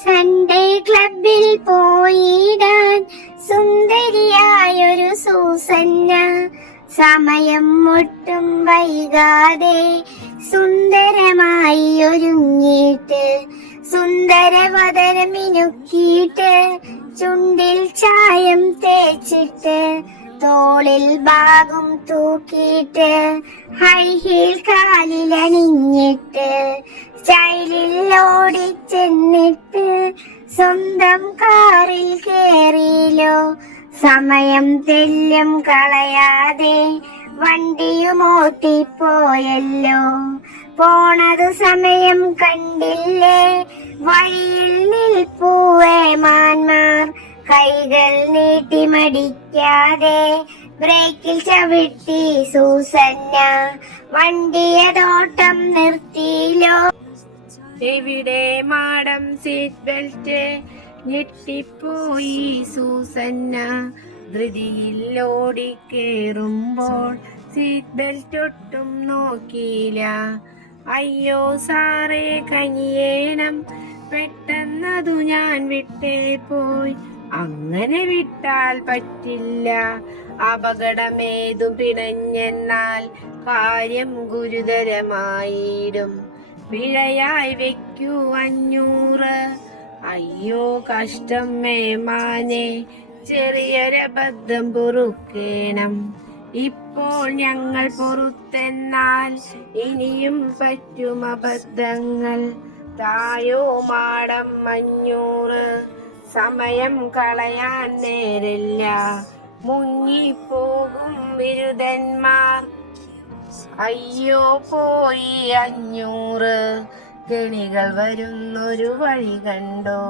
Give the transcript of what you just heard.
Sunday ക്ലബിൽ പോയിടാൻ സുന്ദരിയായൊരു സൂസന്ന സമയം ഒട്ടും വൈകാതെ സുന്ദരമായി ഒരുങ്ങിയിട്ട് സുന്ദരവദനം മിനുക്കിയിട്ട് ചുണ്ടിൽ ചായം തേച്ചിട്ട് തോളിൽ ബാഗും തൂക്കിയിട്ട് ഹൈ ഹീൽ കാലിലണിഞ്ഞിട്ട് സ്റ്റൈലിൽ ഓടിച്ചെന്നിട്ട് സ്വന്തം കാറിൽ കേറിയിലോ സമയം തെല്ലും കളയാതെ വണ്ടിയും ഓട്ടിപ്പോയല്ലോ. പോണത് സമയം കണ്ടില്ലേ, വഴിയിൽ നിൽപ്പൂവേ മാന്മാർ കൈകൾ നീട്ടി മടിക്കാതെ ബ്രേക്കിൽ ചവിട്ടി സൂസന്ന വണ്ടിയതോട്ടം നിർത്തിയില്ലോ. എവിടെ മാഡം സീറ്റ് ബെൽറ്റ്, ഞെട്ടിപ്പോയി സൂസന്ന ധൃതിയിൽ ഓടിക്കേറുമ്പോൾ സീറ്റ് ബെൽറ്റ് ഒട്ടും നോക്കിയില്ല. അയ്യോ സാറേ കനിയേണം, പെട്ടെന്നതു ഞാൻ വിട്ടേ പോയി. അങ്ങനെ വിട്ടാൽ പറ്റില്ല, അപകടമേതും പിണഞ്ഞെന്നാൽ കാര്യം ഗുരുതരമായിടും. പിഴയായി വെക്കൂ 500. അയ്യോ കഷ്ടം മേമാനെ, ചെറിയൊരബദ്ധം പൊറുക്കേണം. ഇപ്പോൾ ഞങ്ങൾ പൊറുത്തെന്നാൽ ഇനിയും പറ്റും അബദ്ധങ്ങൾ. തായോ മാടം 500, സമയം കളയാൻ നേരില്ല. മുങ്ങിപ്പോകും ബിരുദന്മാർ, അയ്യോ പോയി 500. കെണികൾ വരുന്നൊരു വഴി കണ്ടോ?